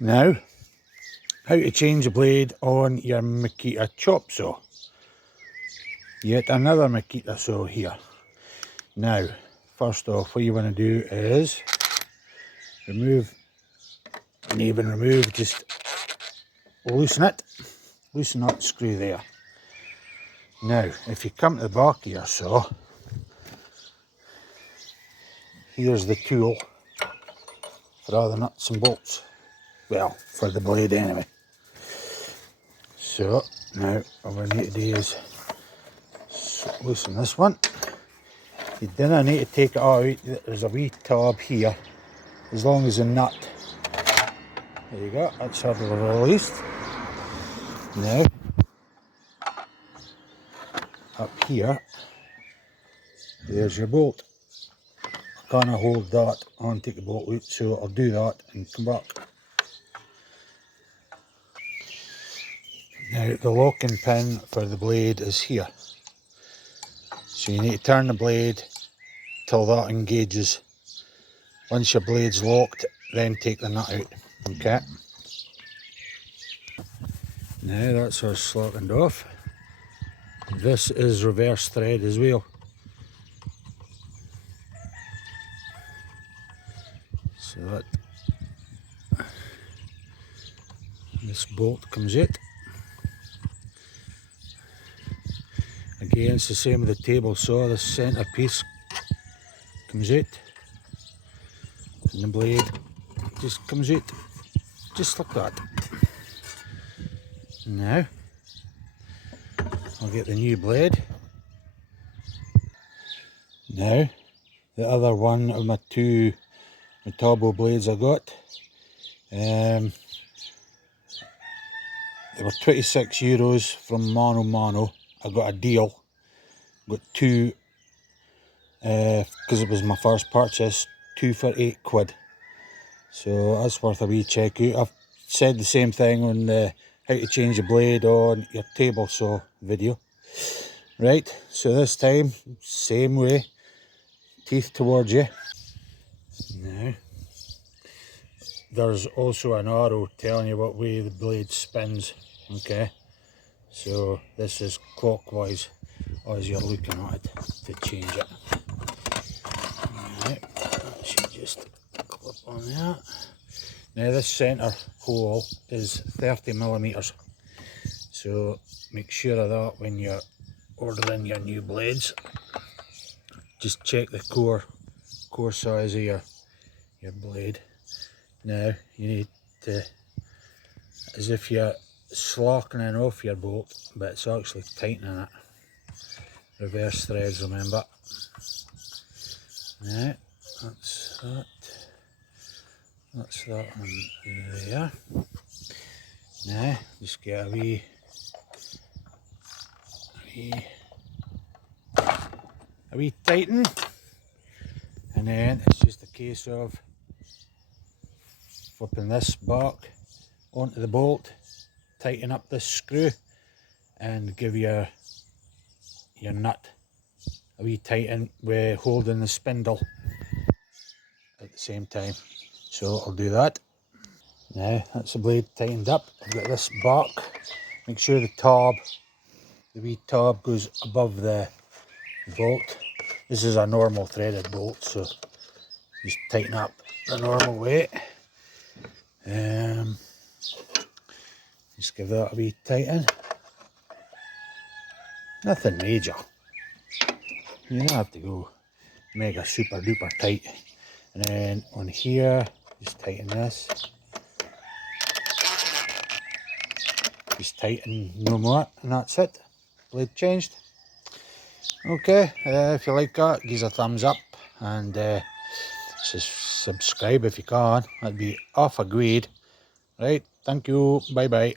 Now, how to change a blade on your Makita chop saw. Yet another Makita saw here. Now, first off, what you want to do is remove, and even remove, just loosen it. Loosen that screw there. Now, if you come to the back of your saw, here's the tool for all the nuts and bolts. Well, for the blade anyway. So, now what we need to do is loosen this one. You don't need to take it out. There's a wee tab here. As long as the nut, there you go, that's hardly released. Now, up here, there's your bolt. I can't hold that and take the bolt out, so I'll do that and come back. Now, the locking pin for the blade is here. So you need to turn the blade till that engages. Once your blade's locked, then take the nut out. Okay. Now that's all slackened off. This is reverse thread as well. So that this bolt comes out. Again, it's the same with the table saw. The centre piece comes out, and the blade just comes out, just like that. Now, I'll get the new blade. Now, the other one of my two Metabo blades I got, they were €26 from Mano Mano. I got a deal, got two, because it was my first purchase, 2 for £8. So that's worth a wee check out. I've said the same thing on the how to change a blade on your table saw video. Right, so this time, same way, teeth towards you. Now, there's also an arrow telling you what way the blade spins, okay? So this is clockwise as you're looking at it to change it. Right, that should just clip on there. Now this centre hole is 30mm, so make sure of that when you're ordering your new blades. Just check the core size of your blade. Now you need to, as if you're slackening off your bolt, but it's actually tightening it. Reverse threads, remember. Right, that's that. That's that one there. Now, just get a wee tighten, and then it's just a case of flipping this back onto the bolt, tighten up this screw, and give your nut a wee tighten with holding the spindle at the same time. So I'll do that. Now that's the blade tightened up. I've got this back. Make sure the wee tab goes above the bolt. This is a normal threaded bolt, so just tighten up the normal way. Just give that a wee tighten. Nothing major. You don't have to go mega super duper tight. And then on here, just tighten this. Just tighten no more, and that's it. Blade changed. Okay, if you like that, give us a thumbs up, and subscribe if you can. That'd be off a grade. Right, thank you, bye bye.